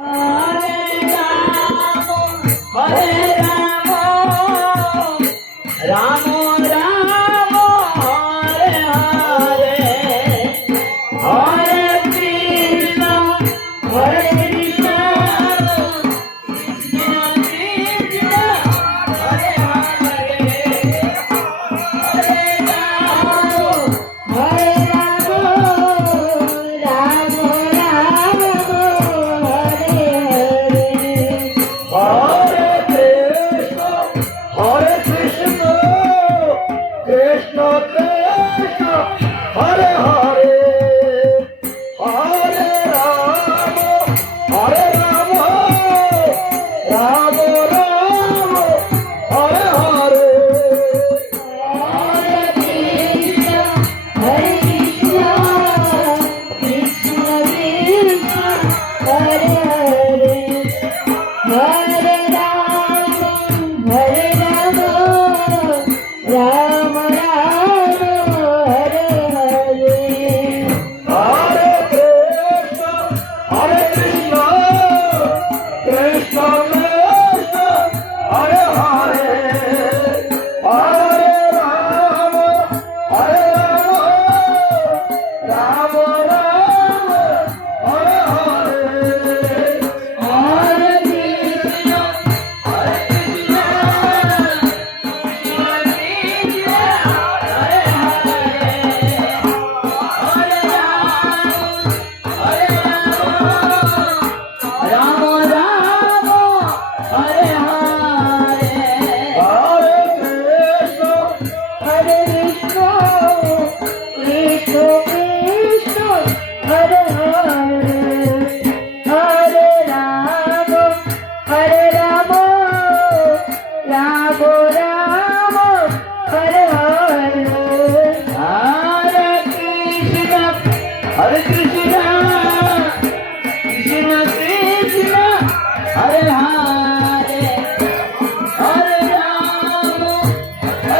Hare Rama, Rama Rama, Hare Hare, Hare Krishna, Hare Krishna, Krishna Krishna, Hare Hare, Hare Rama, Hare Rama, Rama Rama, Hare Krishna, Krishna Krishna, Hare Hare, Hare Rama,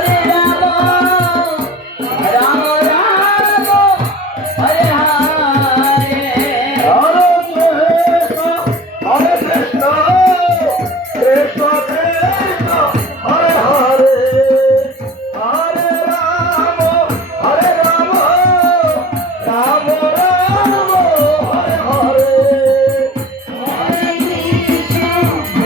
Hare Rama, Rama Rama, Hare Hare, Hare Krishna, Krishna Krishna, Hare Hare, Hare Rama, Hare Rama, Rama Rama, Hare Hare, Hare Krishna,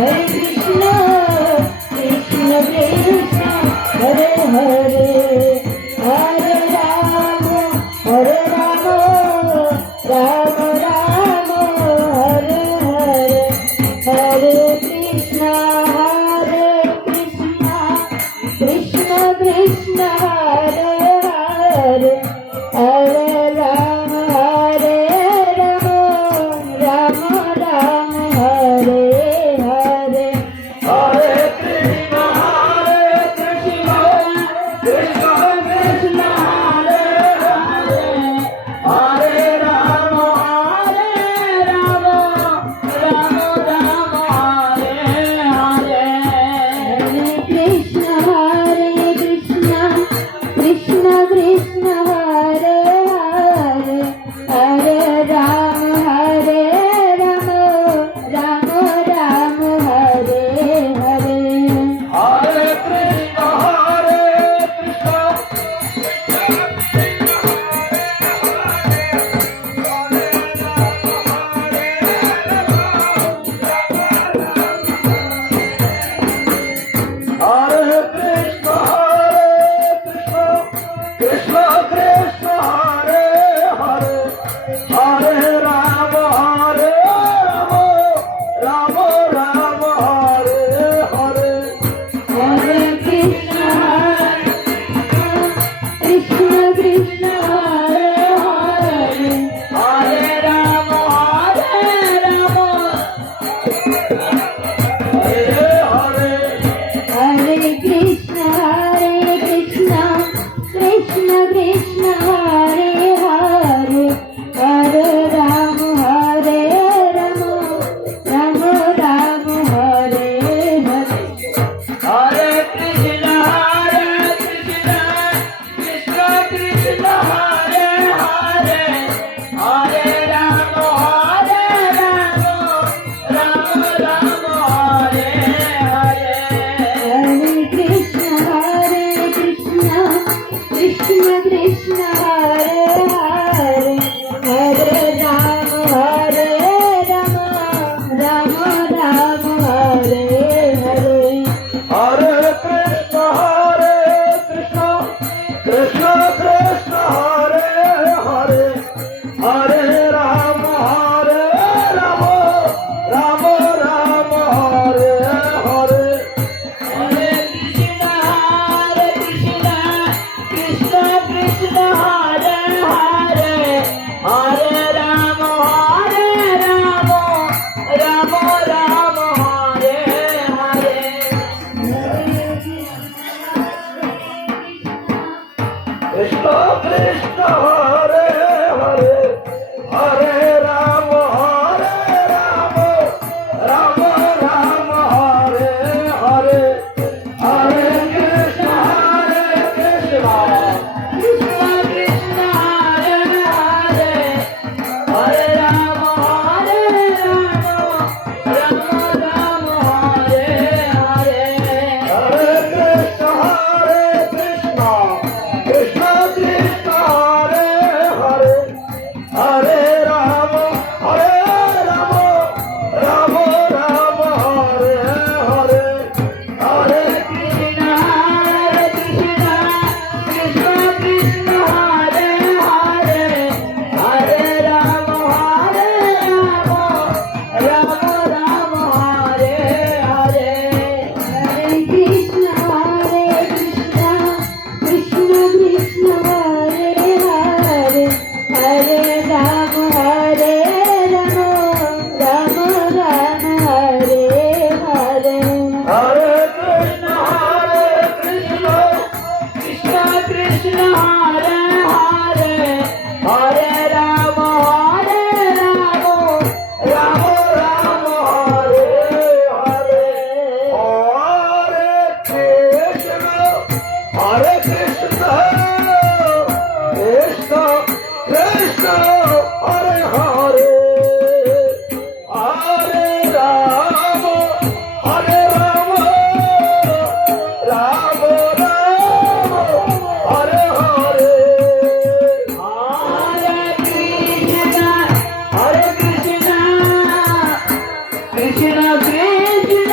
Krishna Krishna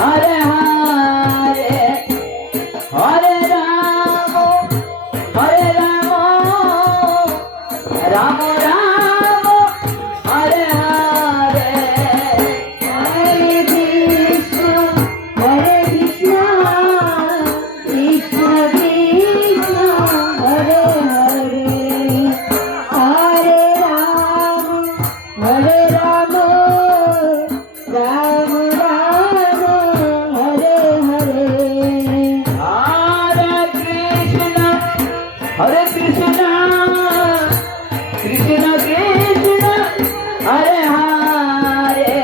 Hare Hare Hare Ram Ram Ram Hare Hare Hare Krishna Krishna Krishna Hare Hare Hare Ram Ram Ram Hare Hare Hare Krishna Krishna Krishna Hare Hare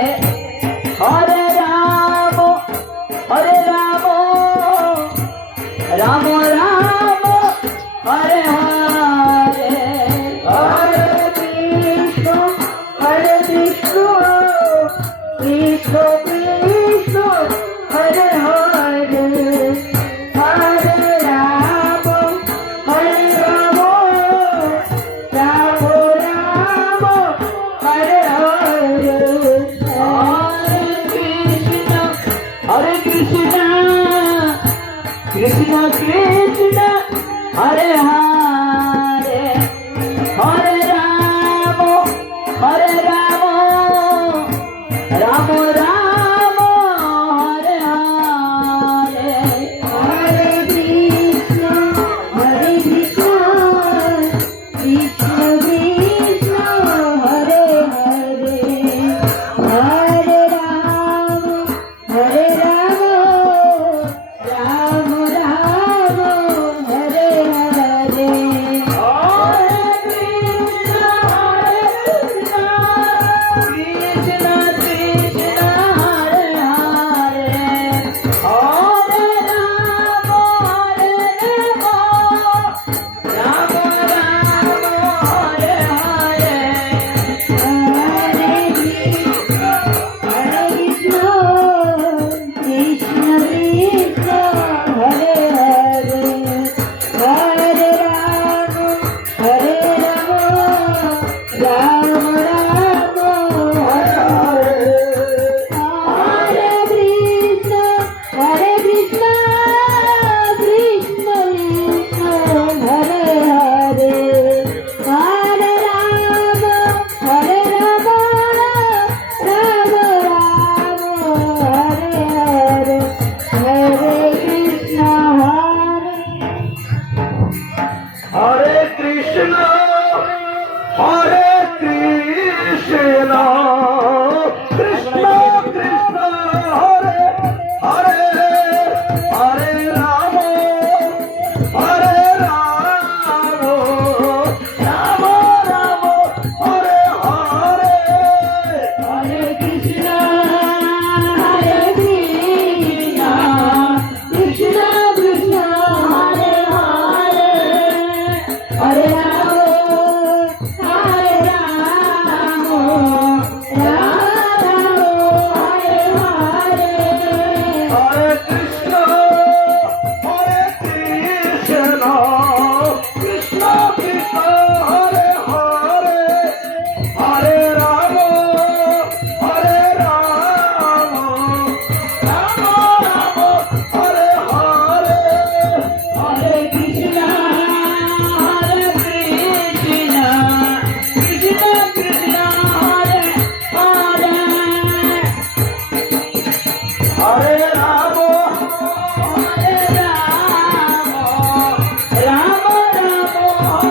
Hare Ram Ram Ram Hare Hare Hare Krishna Krishna Krishna Hare Hare Hare Ram Ram Hare Hare Hare Krishna Krishna Krishna Hare Hare Hare Ram Ram Ram Hare Hare Hare Krishna Krishna Krishna Hare Hare Hare Ram Ram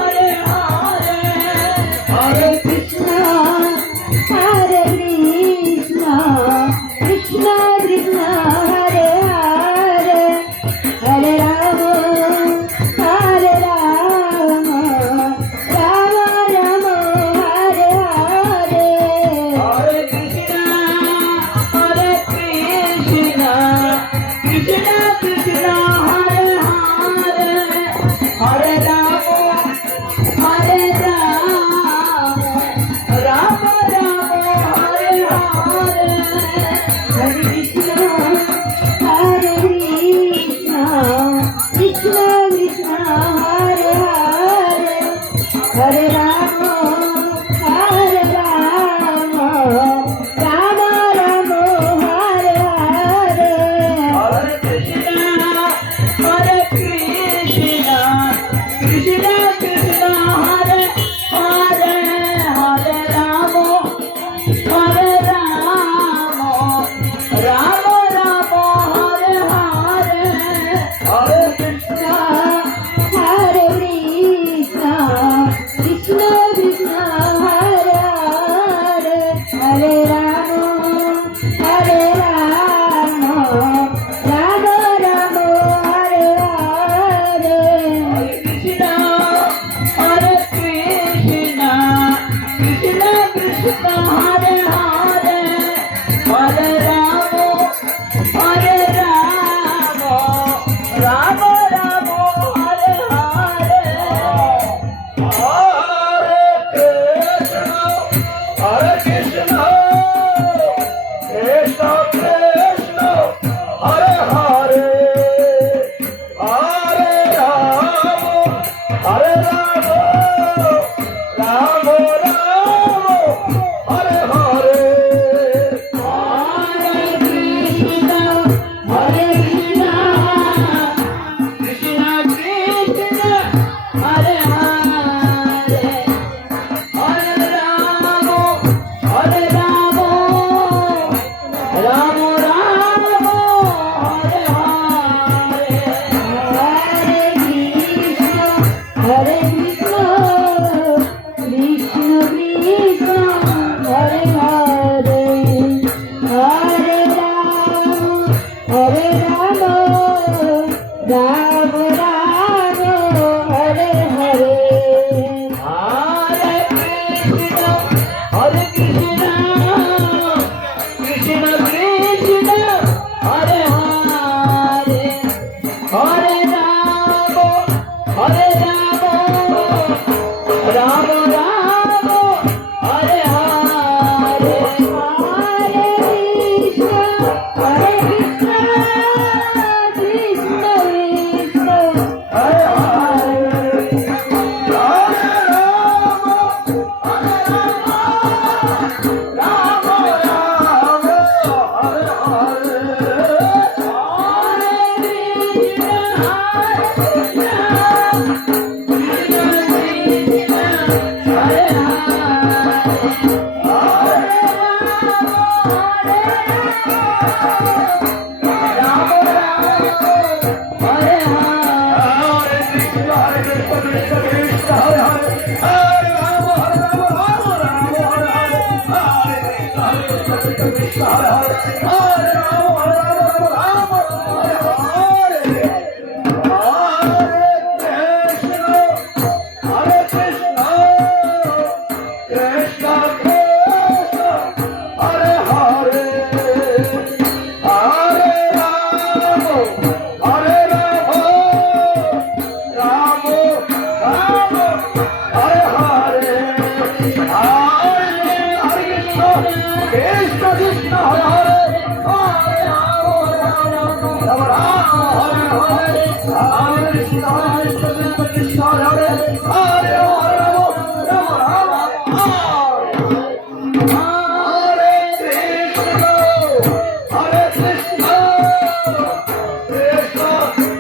Hare Hare Hare Krishna Krishna Krishna Hare Hare Hare Ram Ram Ram Hare Hare Hare Krishna Krishna Krishna Hare Hare Hare Ram Hare Rama, Rama Rama, Krishna Krishna Hare Hare Hare Ram Ram Ram Hare Hare Hare Krishna, Hare Krishna, Krishna Krishna, Hare Hare Hare Ram Ram Hare Hare Krishna Krishna Krishna Hare Hare Hare Ram Ram Hare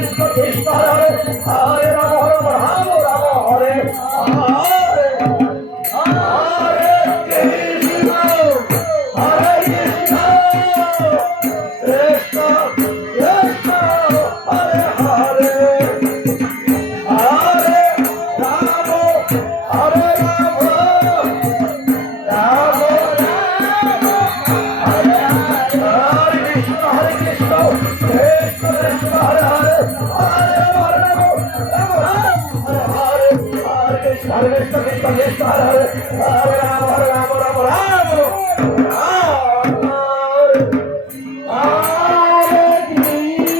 Krishna Krishna Hare Hare Ram Hare Hare Hare Krishna Krishna Krishna Hare Hare Hare Ram Ram Ram Hare Hare Hare Krishna Krishna Hare Hare Hare Ram Hare Hare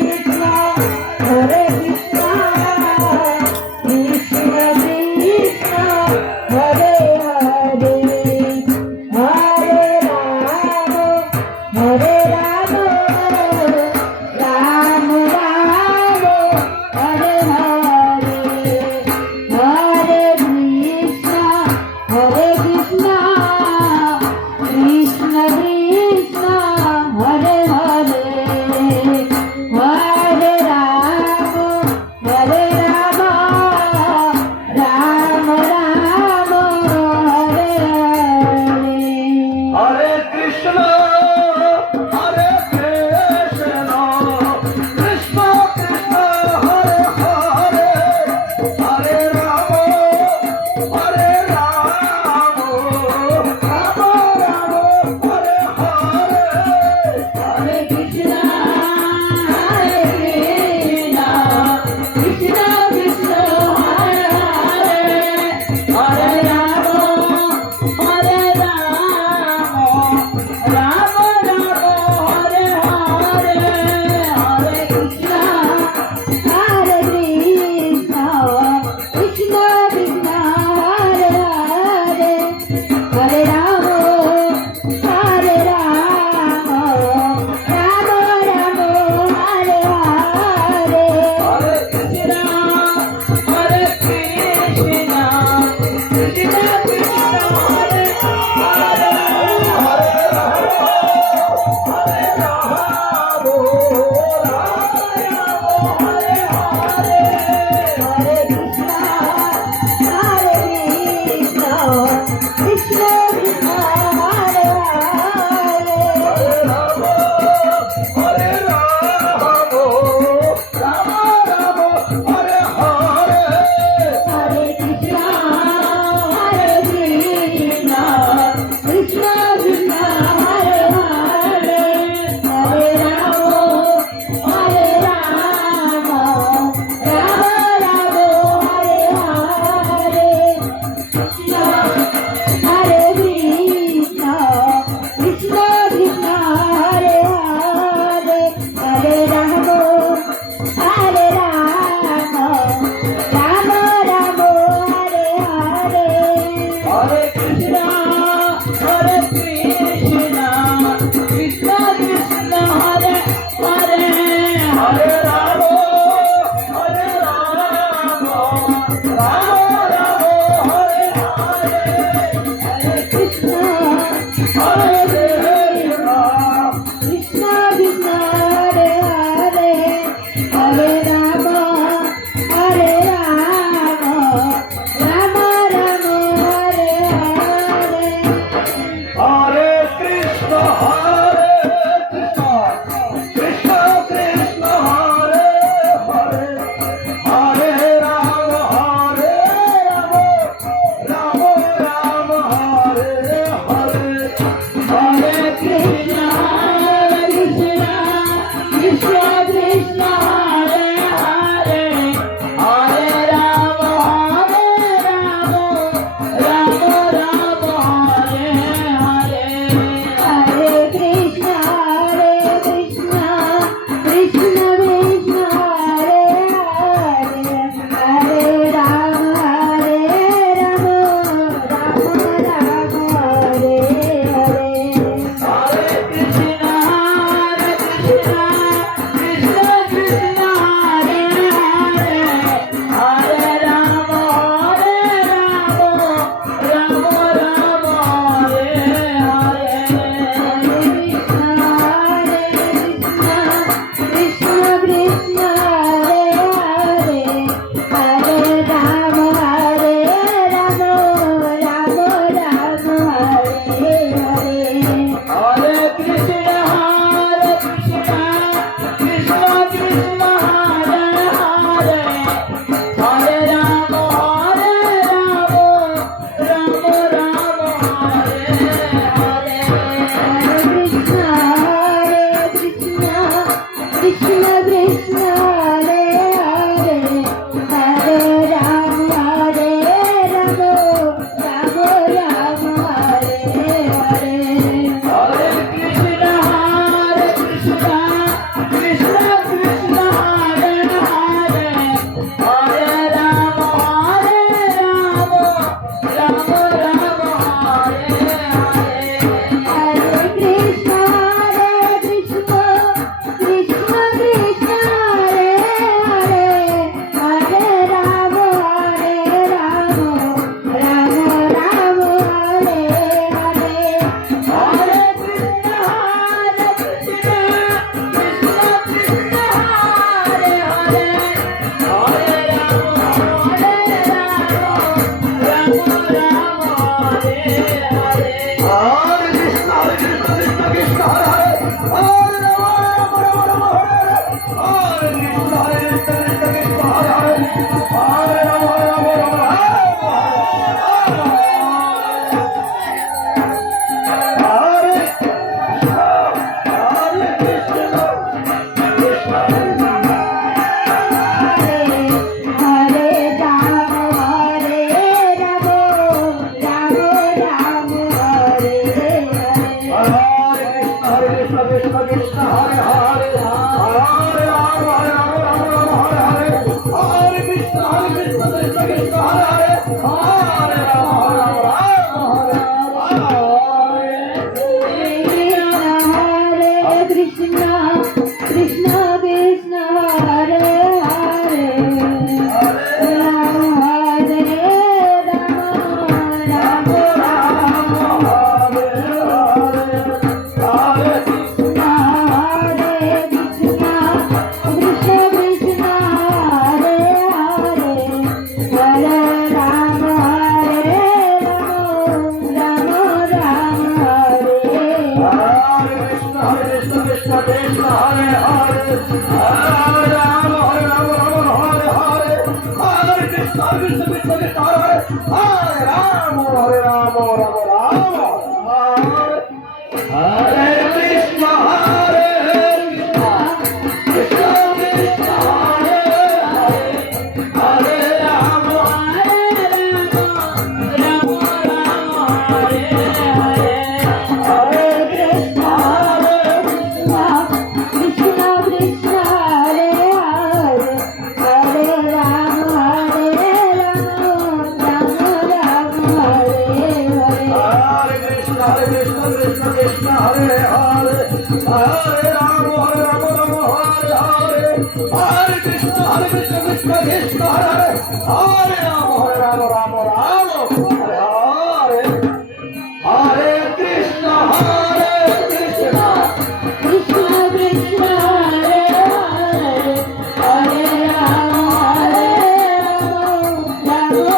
Krishna Krishna Hare Hare Hare Krishna Krishna Krishna Hare Hare Hare Ram Ram Ram Hare Hare Hare Krishna Krishna Krishna Hare Hare Hare Ram Ram Hare Hare Hare Krishna, Krishna Krishna Hare Hare, Rama Hare Rama, Rama Hare Krishna, Krishna Krishna Hare Hare, Hare Rama Hare Rama, Rama Rama Hare. Krishna Krishna Hare Hare Hare Ram Hare Ram Hare Hare Hare Krishna Krishna Krishna Hare Hare Ram Hare Ram Ram Ram Hare Krishna Hare Krishna Krishna Krishna Hare Hare Hare Ram Hare Krishna Krishna Krishna Hare Hare, Hare Rama Hare Rama, Rama Rama Hare Hare. Hare Krishna Krishna Krishna Hare Hare Hare Ram Hare Ram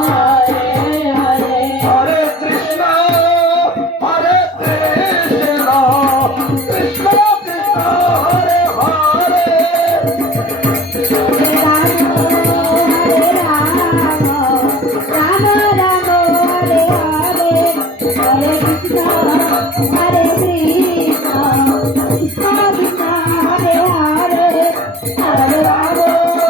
Hare Hare Hare Krishna Krishna Krishna Hare Hare Ram Hare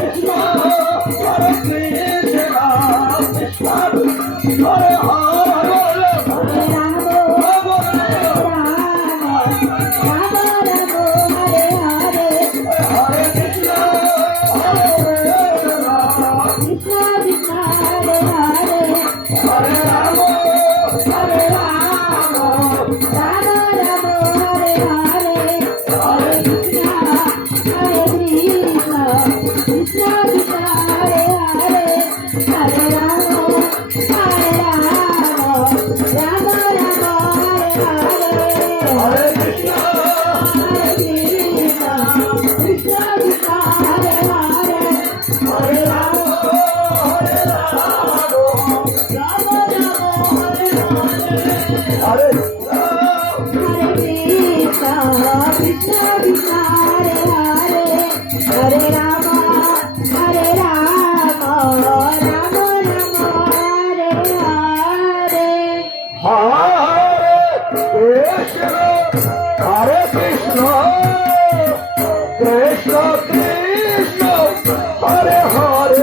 Ram Hare Hare Hare Krishna Krishna Krishna Krishna Hare Hare, Hare Rama Hare Rama, Rama Rama Hare Hare. Hare Krishna Krishna Krishna Hare Hare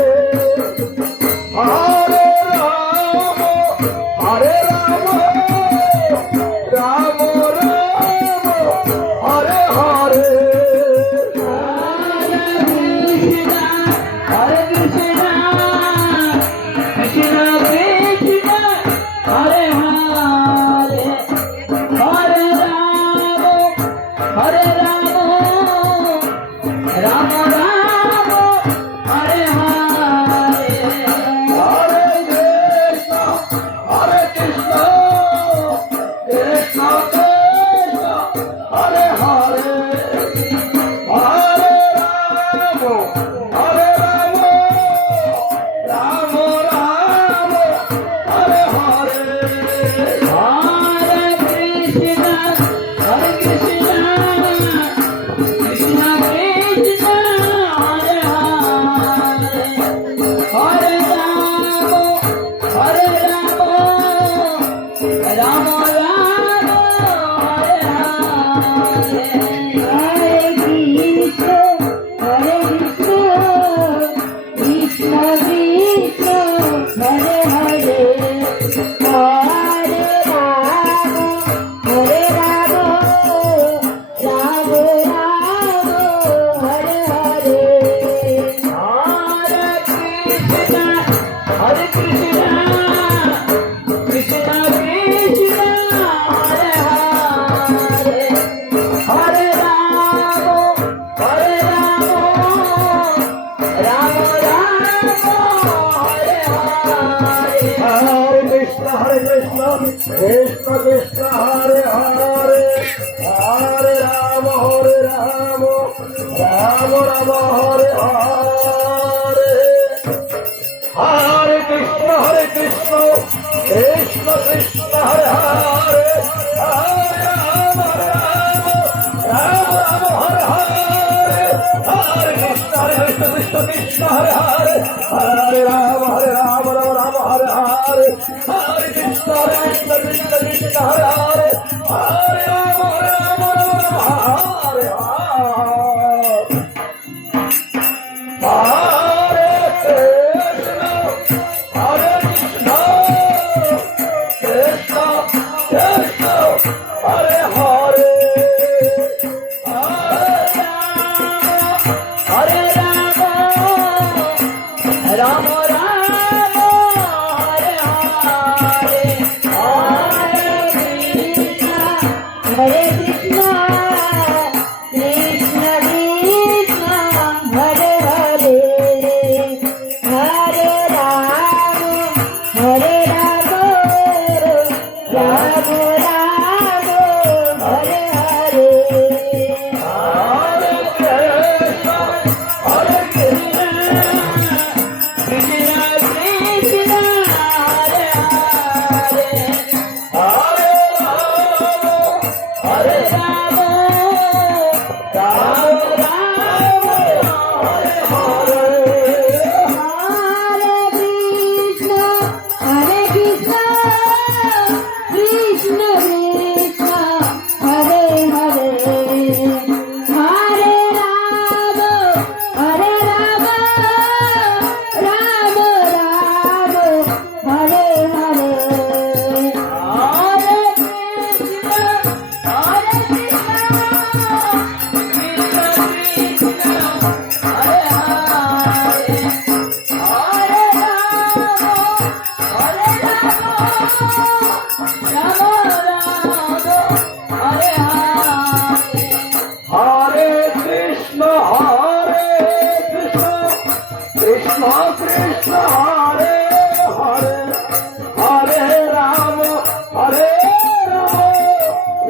Ram Ram Hare Hare Hare Krishna Krishna Krishna Hare Hare Hare Ram Ram Ram Hare Hare Hare Krishna Krishna Krishna Hare Hare Hare Ram Ram Ram Hare Hare Hare Krishna Krishna Krishna Hare Hare Hare Ram Ram Hare Hare Hare Krishna Krishna Krishna Hare Hare Hare Ram Ram Ram Hare Hare Hare Krishna, Hare Krishna, Krishna Krishna, Hare Hare, Hare Rama, Hare Rama, Rama Rama, Hare Hare. Hare Krishna Hare Krishna Krishna Krishna Hare Hare Hare Ram Hare Ram Ram Ram Hare Hare Hare Krishna, Hare Krishna, Krishna Krishna, Hare Hare, Hare Rama, Hare Rama, Rama Rama, Hare Hare. Hare Krishna, Hare Krishna, Krishna Krishna, Hare Hare, Hare Rama, Hare Rama, Rama Rama, Hare Hare. Hare Krishna Krishna Krishna Hare Hare Hare Ram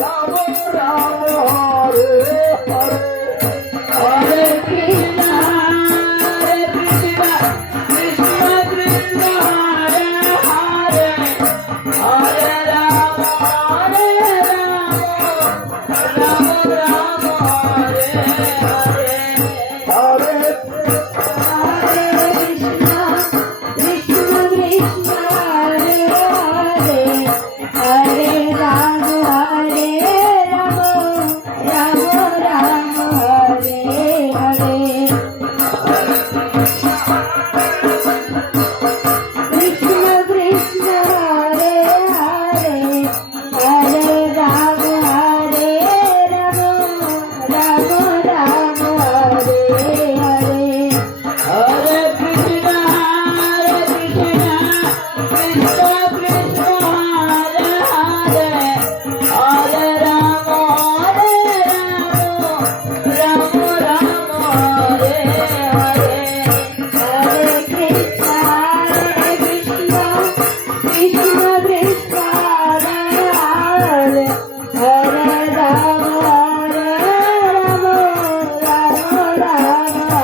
Ram Ram Hare Hare Hare Krishna, Hare Krishna, Krishna Krishna, Hare Hare, Hare Rama, Hare Rama, Rama Rama, Hare Hare. Hare Hare Krishna, Krishna Krishna, Hare Hare, Hare Rama, Hare Rama, Rama Rama, Hare Hare. Krishna Krishna, Hare Hare, Hare Rama, Hare Rama, Rama Rama, Hare Hare. Hare Krishna, Hare Krishna, Krishna Krishna, Hare Hare, Hare Rama, Hare Rama, Rama Rama, Hare Hare. Hare Krishna, Hare Krishna, Krishna Krishna, Hare Hare, Hare Rama, Hare Rama, Rama Rama,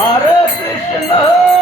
Hare Krishna,